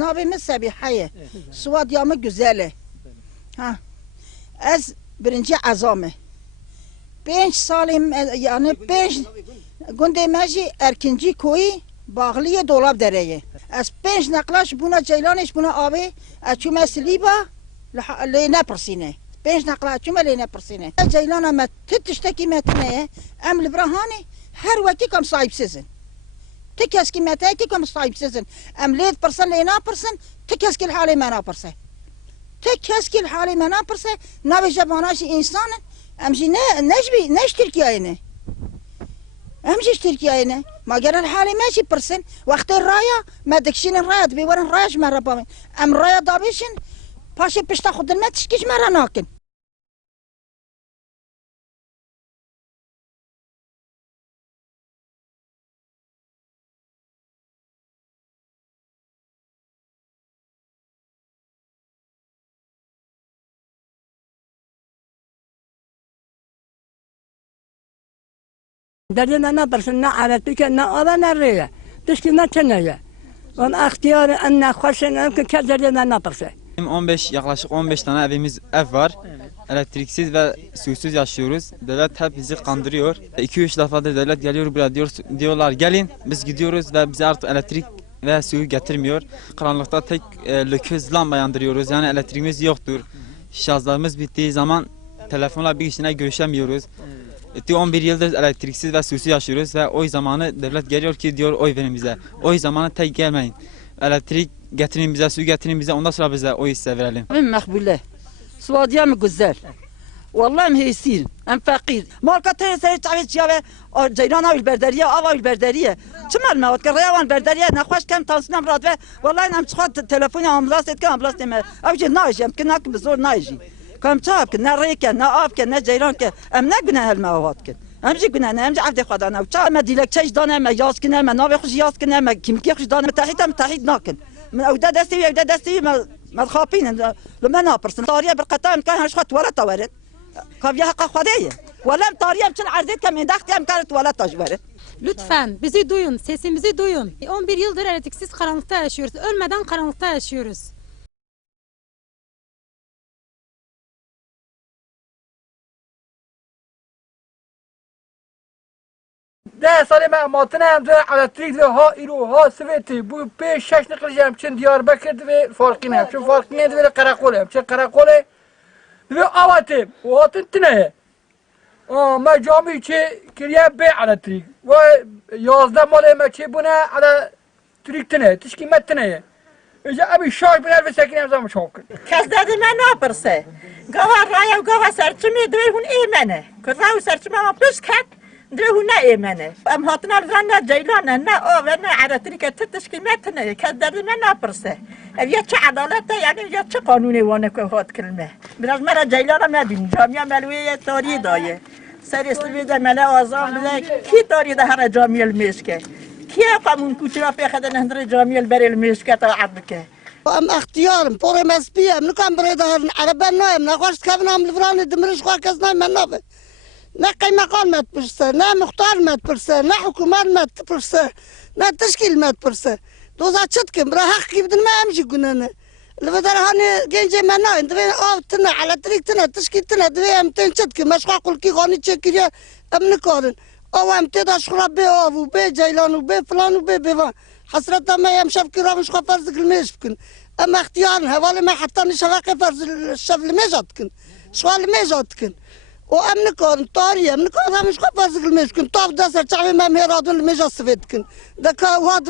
navimiz Sebihaye. Suadiyamı güzeli. Ha. Ez birinci azamı. 5 salim yani 5 günde meci erkinci koyu bağlıya dolap dereye. Ez 5 naklaş buna ceylaniş buna abi açıma sliba leyne persine. 5 nakla açıma leyne persine. Ceylana met tütüşteki metneye em librahani her vakti kam sahipsizin. Tek eski metneye kam sahipsizin. Em leyt persen leyne persen tek eski hali mena persen. Tek eski hali mena persen nabi jabanaşı insanın امشي نش تركيا هنا امشي تركيا هنا ما قال الحالي ماشي برسن وقت الرايه ما دكشين الرايه تبي ورا الرايه ما ربا ام رايه دابيشن باشي باش تاخذ الماء تشكيش مره ناكن درينا نبرسنا على تلك أنا الرية تشكينا تنية وأنا اختيار أن خشنا يمكن كذا نبرسه. 15 yaklaşık 15 tane ev var. Elektriksiz ve susuz yaşıyoruz. Devlet hep bizi kandırıyor. 2-3 defadır devlet geliyor buraya diyorlar gelin. Biz gidiyoruz ve bize artık elektrik ve suyu getirmiyor. Karanlıkta tek lököz lamba yandırıyoruz. Yani elektriğimiz yoktur. Şarjlarımız bittiği zaman telefonla bir kişiyle görüşemiyoruz. 11 yıldır elektriksiz ve susuz yaşıyoruz ve oy zamanı devlet geliyor ki diyor oy verin bize. Oy zamanı tek gelmeyin. Elektrik getirin bize, su getirin bize, ondan sonra bize oy size verelim. Ben makbule. Suadiyam güzel. Vallahi mheysil, em fakir. Markatı seyir çavet çave, ceylan avil berderiye, avil berderiye. Çimal mevot ki reyavan berderiye, nakhoş kem tansinem radve. Vallahi em çıkart telefonu ambulans etken ambulans deme. Avcı naici, em kınak zor naici. كم تاب كنا ريكا نا آب كنا جيران كنا أم نجنا هالمواد كنا أم جي كنا أم جي عبد خدانا وشا ما ديلك شيء دانا ما ياس كنا ما نابي خش ياس كنا ما كم كي خش دانا متحيد ناكن من أوداد دستي ما خابين لما نابرس طارية بالقطان كان هش خط ولا توارد كافيا حق خدايا ولا طارية بتشن عرضت كم دخت كم كانت ولا تجوارد. Lütfen bizi duyun, sesimizi duyun. 11 yıldır elektriksiz karanlıkta yaşıyoruz. Ölmeden karanlıkta yaşıyoruz. ده سالی من ماتنه هم ده الکتریک ده ها ایرو ها سویتی بو به 6 نقل جام چند دیاربکر ده فرقی نه چون فرقی نه ده قراقوله چون قراقوله ده آواته و هاتن تنه ما جامی چه کریه به الکتریک و 11 مال ما چه بونه الکتریک تنه تشکی مت تنه اجا ابی شاش بنر و سکینه زام شوکن کس دادی من نپرسه گوار رای و گوار سرچمی دوی هون ایمنه که راو سرچمی ما پس کت دوی نه ایمنه ام هاتنا رنا جیلانه نه آب نه عادتی که تشکی متنه کس دادی من نپرسه یا چه عدالته یعنی یا چه قانونی وانه که هات کلمه براز مرا جیلانه مبین جامعه ملوی تاری دایه سر استویده ملا آزام بده کی تاری ده هر جامعه المشکه کیا قانون کوچه پیخدن هندر جامعه بر المشکه تا عبکه ام اختیارم پور مسبیم نکم برای عربان نایم نخواهش کبنام لفران دمرش خواه کس نایم من نابه نه قیمقان مت پرسه نه مختار مت پرسه نه حکومت مت پرسه نه تشکیل مت پرسه دوزا چت کم برای حق کی بدن ما امشی گنانه لفدر هانی گنجه من نایم دوی آب تنه علتریک تنه تشکیل تنه دوی ام تن چت کم مشقا قل کی خانی چکریه ام نکارن او ام تداش خراب به آب و به جیلان و به فلان و به بوان حسرت ما ام شب کی رامش خوا فرض کلمش بکن ام اختیار حوالی ما حتی نشواقی فرض شب لمجاد کن شوال لمجاد کن و ام نکارن تاری ام نکارن همش خوا فرض کلمش کن تاب دست چاوی ما میرادون لمجاد سفید کن دکا واد